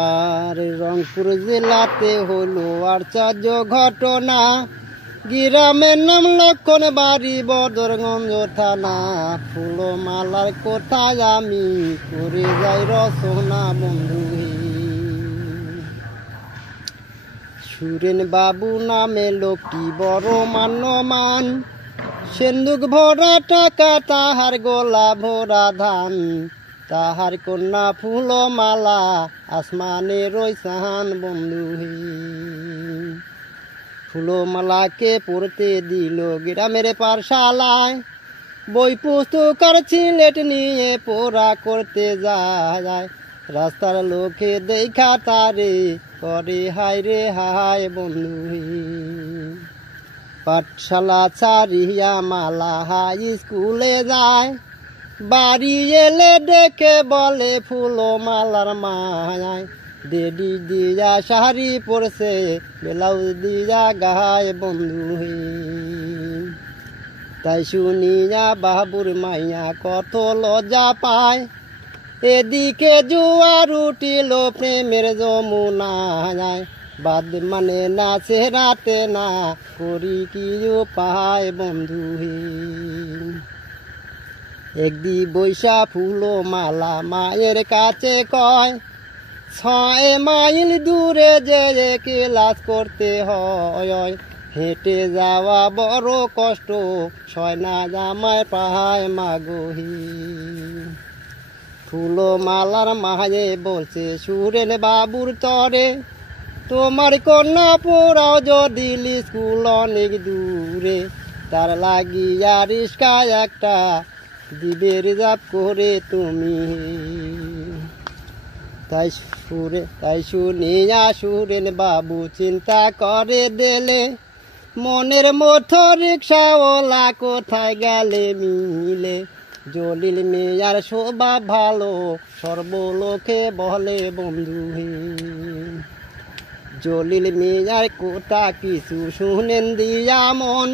আর রংপুর জেলাতে হলো আশ্চর্য ঘটনা, গ্রামের নাম লক্ষণ বাড়ি বদরগঞ্জ থানা। ফুলমালার কোথায় আমি করে যাই রচনা বন্ধু, সুরেন বাবু নামে লোকটি বড় মান্যমান, সিন্ধুক ভরা টাকা তাহার গোলা ভরা ধান, তাহার কন্যা ফুলমালা আসমানে রই চাহান বন্ধু। ফুলমালাকে পড়তে দিল গ্রামের পাঠশালায়, বই পুস্তক আর সিলেট নিয়ে পড়া করতে যায়। রাস্তার লোকে দেখা তারে করে হায় রে হায় বন্ধু। পাঠশালা ছাড়িয়া মালা হাই স্কুলে যায়, বাড়ি এলে ডেকে বলে ফুলমালার মায়, দেডি দিয়া শাড়ি পরছে ব্লাউজ দিয়া গায় বন্ধু। তাই শুনিয়া বাবুর মাইয়া কত লজ্জা পায়, এদিকে জোয়ার উঠিল প্রেমের যমুনায়, বাদ মানে না চেহারাতে না করি কি উপায় বন্ধু। একদি বৈশা ফুলমালা মায়ের কাছে কয়, 6 মাইল দূরে যে ক্লাস করতে হয়, হেঁটে যাওয়া বড় কষ্ট, সয়না জামায় পাহায় মাগহি। ফুলমালার মায়ে বলছে সুরেন বাবুর তরে, তোমার কন্যা পড়াও যদি স্কুল অনেক দূরে, তার লাগিয়া রিস্কা একটা দিবে রিজার্ভ করে তুমি। তাই শুনিয়া সুরেন বাবু চিন্তা করে দিলে, মনের মতো রিক্সাওয়ালা কোথায় গেলে মিলে, জলিল মিয়ার স্বভাব ভালো সর্বলোকে বলে বন্ধু। জলিল মিয়ার কথা কিছু শুনেন দিয়া মন,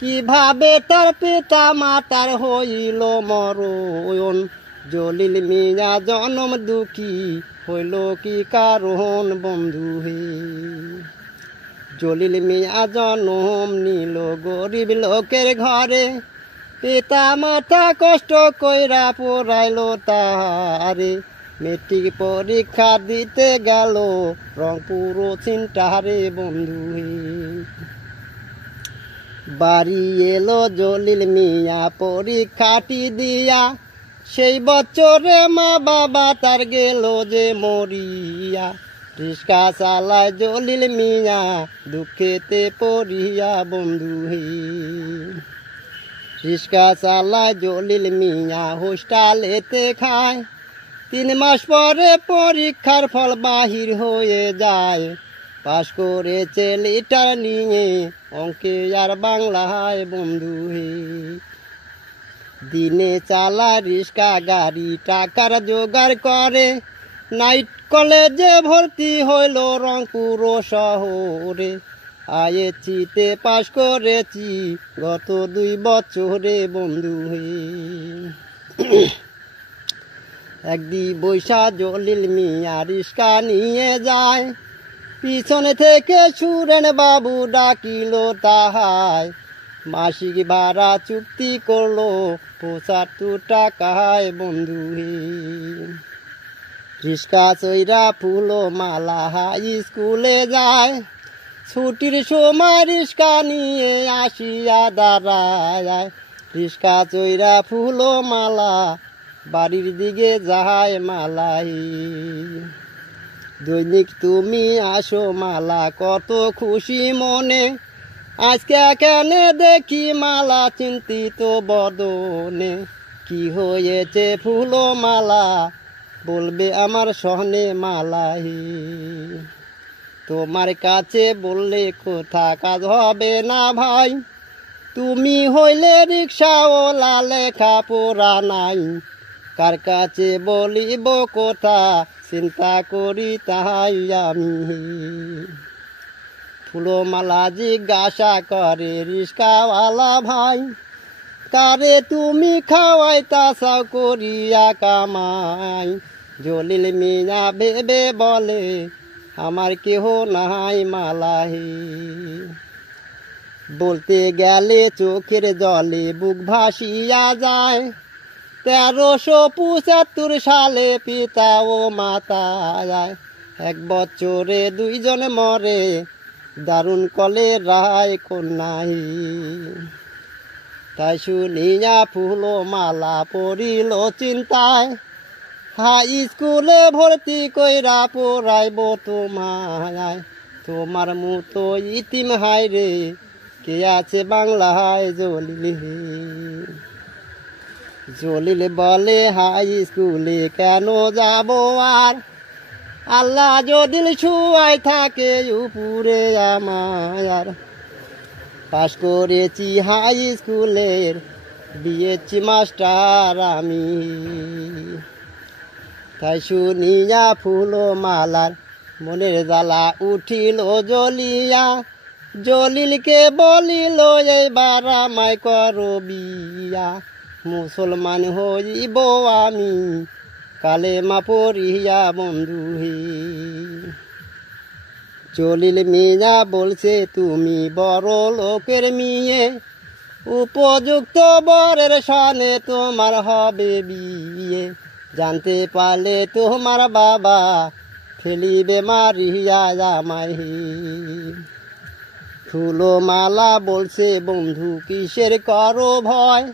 কিভাবে তার পিতা মাতার হইল মরণ, জলিল মিয়া জনম দুঃখী হইল কি কারণ বন্ধু। জলিল মিয়া জনম নিল গরিব লোকের ঘরে, পিতা মাতা কষ্ট কইরা পড়াইল তাহারে, মেট্রিক পরীক্ষা দিতে গেল রংপুর চিন্তারে বন্ধু। বাড়ি এলো জলিল মিয়া পরীক্ষাটি দিয়া, সেই বছরে মা বাবা তার গেল যে মরিয়া, রিস্কা চালায় জলিল মিয়া দুঃখেতে পড়িয়া বন্ধু। রিস্কা চালায় জলিল মিয়া হোস্টেলেতে খায়, 3 মাস পরে পরীক্ষার ফল বাহির হয়ে যায়, পাশ করেছে লিটার নিয়ে অঙ্কে আর বাংলায় বন্ধু। দিনে চালা রিস্কা গাড়ি টাকার জোগাড় করে, নাইট কলেজে ভর্তি হইল রংপুর শহরে, আইএসসিতে পাশ করেছি গত 2 বছরে বন্ধু। একদিন বৈশা জলিল মিয়া রিস্কা নিয়ে যায়, পিছনে থেকে সুরেন বাবু ডাকিল তাহায়, মাসিক ভাড়া চুক্তি করলো 75 টাকায় বন্ধু। রিস্কা চইরা ফুলমালা হাই স্কুলে যায়, ছুটির সময় রিস্কা নিয়ে আসিয়া দাঁড়ায়, রিস্কা চইরা ফুলমালা বাড়ির দিকে যায় মালাই। দৈনিক তুমি আসো মালা কত খুশি মনে, আজকে কেনে দেখি মালা চিন্তিত বদনে, কি হয়েছে ফুলমালা বলবে আমার সহনে মালাই। তোমার কাছে বললে কথা কাজ হবে না ভাই, তুমি হইলে রিক্সাওয়ালা লেখা পড়া নাই, কার কাছে বলিব কথা চিন্তা করি তাহাই আমি। ফুলমালা জিজ্ঞাসা করে রিস্কাওয়ালা ভাই, কারে তুমি খাওয়াইতা চাও করিয়া কামাই, জলিল মিয়া ভেবে বলে আমার কেহ নাই মালাহি। বলতে গেলে চোখের জলে বুক ভাসিয়া যায়, 1375 সালে পিতা ও মাতা যায়। 1 বছরে 2 জন মরে, দারুণ কলেরায় কন্যাই। তাই শুনিয়া ফুল মালা পড়িল চিন্তায়, হাই স্কুলে ভর্তি কইরা পড়াইব তোমায়। তোমার মতো ইতিম হাই রে কে আছে বাংলায় জলিল। জলিল বলে হাই স্কুলে কেন যাব আর, আল্লাহ যদি ছুঁয়ায় থাকে উপরে আমার। পাশ করেছি হাই স্কুলের, দিয়েছি মাস্টার আমি। তাই শুনিয়া ফুল মালার মনের জ্বালা উঠিল জ্বলিয়া, জলিলকে বলিল এইবার আমায় করো বিয়া। মুসলমান হইব আমি কালেমা পড়িয়া বন্ধু হে। জলিল মিয়া বলছে তুমি বড় লোকের মেয়ে, উপযুক্ত বরের সনে তোমার হবে বিয়ে। জানতে পারলে তোমার বাবা ফেলিবে মারিয়া আমায়। ফুলমালা বলছে বন্ধু কিসের করো ভয়,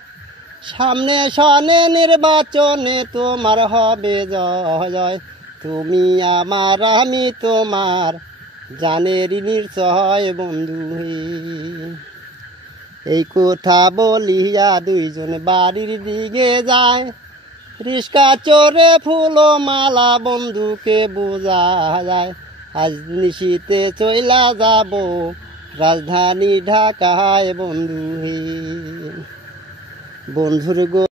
সামনে সনে নির্বাচনে তোমার হবে জয়। তুমি আমার আমি তোমার জানের নির্চয় বন্ধু হে। এই কথা বলিয়া 2 জন বাড়ির দিকে যায়, রিস্কা চোরে ফুলমালা বন্ধুকে বোঝা যায়। আজ নিশীতে চইলা যাব রাজধানী ঢাকায় বন্ধু হে। বন্ধুর